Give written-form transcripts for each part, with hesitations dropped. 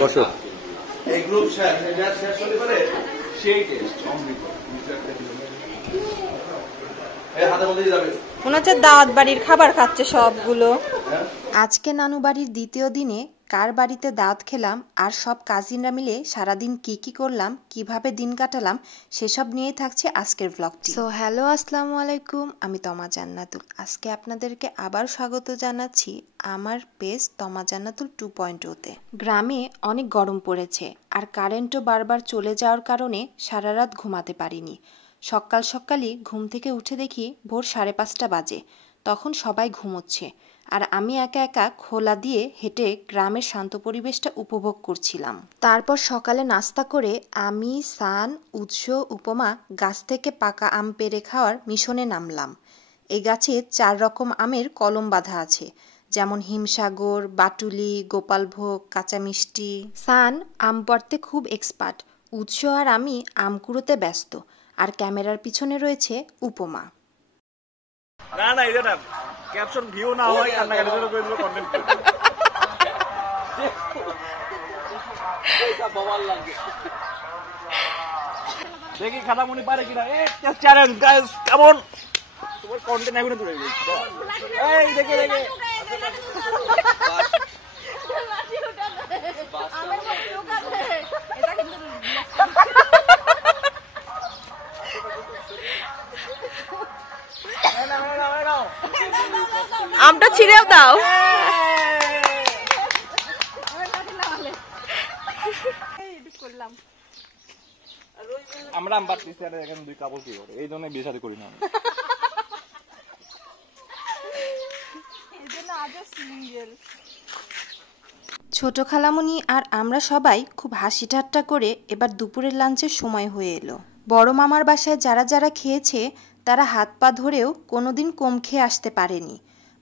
বসো। এই গ্রুপ শেষ হলে পরে সেই টেস্ট অমৃত। মনে হচ্ছে দাওয়াত বাড়ির খাবার খাচ্ছে সবগুলো। আজকে নানু বাড়ির দ্বিতীয় দিনে কার বাড়িতে দাওয়াত খেলাম আর সব কাজিনরা মিলে সারাদিন কি করলাম, কিভাবে দিন কাটালাম, সেসব নিয়েই থাকছে আজকের ব্লগটি। সো হ্যালো, আসসালামু আলাইকুম, আমি তমা জান্নাতুল। আজকে আপনাদেরকে আবার স্বাগত জানাচ্ছি আমার পেজ তমা জান্নাতুল 2.0-তে। গ্রামে অনেক গরম পড়েছে আর কারেন্টও বারবার চলে যাওয়ার কারণে সারা রাত ঘুমাতে পারিনি। সকালই ঘুম থেকে উঠে দেখি ভোর 5:30 বাজে। তখন সবাই ঘুমোচ্ছে আর আমি একা একা খোলা দিয়ে হেঁটে গ্রামের শান্ত পরিবেশটা উপভোগ করছিলাম। তারপর সকালে নাস্তা করে আমি, সান, উৎস, উপমা গাছ থেকে পাকা আম পেড়ে খাওয়ার মিশনে নামলাম। এই গাছে 4 রকম আমের কলম বাঁধা আছে, যেমন হিমসাগর, বাটুলি, গোপালভোগ, কাঁচা মিষ্টি। সান আম পড়তে খুব এক্সপার্ট, উৎস আর আমি আম কুড়োতে ব্যস্ত, আর ক্যামেরার পিছনে রয়েছে উপমা। না এটা না, ক্যাপশন ভিউ না হয় কান্নাকাটি করে দিল কন্টেন্ট। দেখি খাতামনি পারে কিনা। Challenge guys, come on. তোমার কন্টেন্ট এখনো তুলে দিচ্ছি। এই দেখে আমটা ছিঁড়েও দাও। আমরা আম পাচ্ছি আর এখানে 2 কাপড় কি করে, এই জন্য বিয়ে শাদী করি না। ছোট খালামুনি আর আমরা সবাই খুব হাসি ঠাট্টা করে এবার দুপুরের লাঞ্চের সময় হয়ে এলো। বড় মামার বাসায় যারা খেয়েছে তারা হাত পা ধরেও কোনোদিন কম খেয়ে আসতে পারেনি।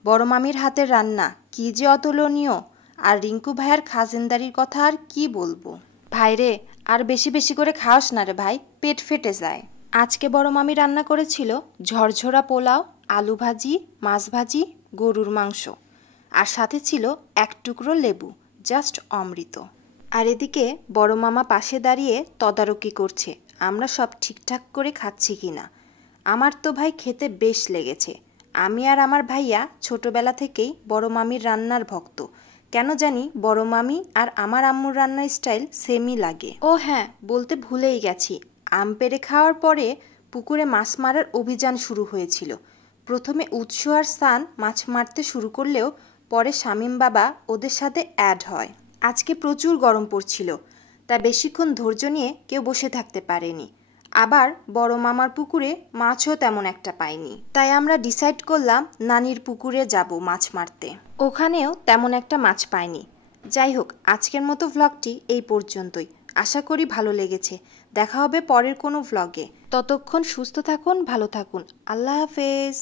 বড় মামির হাতের রান্না কি যে অতুলনীয়, আর রিঙ্কু ভাইয়ার খাজেনদারির কথা আর কি বলবো। ভাইরে, আর বেশি করে খাওয়াস না রে ভাই, পেট ফেটে যায়। আজকে বড় মামি রান্না করেছিল ঝরঝরা পোলাও, আলু ভাজি, মাছ ভাজি, গরুর মাংস, আর সাথে ছিল 1 টুকরো লেবু, জাস্ট অমৃত। আর এদিকে বড় মামা পাশে দাঁড়িয়ে তদারকি করছে আমরা সব ঠিকঠাক করে খাচ্ছি কিনা। আমার তো ভাই খেতে বেশ লেগেছে। আমি আর আমার ভাইয়া ছোটবেলা থেকেই বড় মামির রান্নার ভক্ত। কেন জানি বড় মামি আর আমার আম্মুর রান্নার স্টাইল সেমই লাগে। ও হ্যাঁ, বলতে ভুলেই গেছি, আম পেড়ে খাওয়ার পরে পুকুরে মাছ মারার অভিযান শুরু হয়েছিল। প্রথমে উৎস আর সান মাছ মারতে শুরু করলেও পরে শামীম বাবা ওদের সাথে অ্যাড হয়। আজকে প্রচুর গরম পড়ছিল, তাই বেশিক্ষণ ধৈর্য নিয়ে কেউ বসে থাকতে পারেনি। আবার বড় মামার পুকুরে মাছও তেমন একটা পাইনি, তাই আমরা ডিসাইড করলাম নানির পুকুরে যাব মাছ মারতে। ওখানেও তেমন একটা মাছ পাইনি। যাই হোক, আজকের মতো ভ্লগটি এই পর্যন্তই। আশা করি ভালো লেগেছে। দেখা হবে পরের কোনো ভ্লগে। ততক্ষণ সুস্থ থাকুন, ভালো থাকুন। আল্লাহ হাফেজ।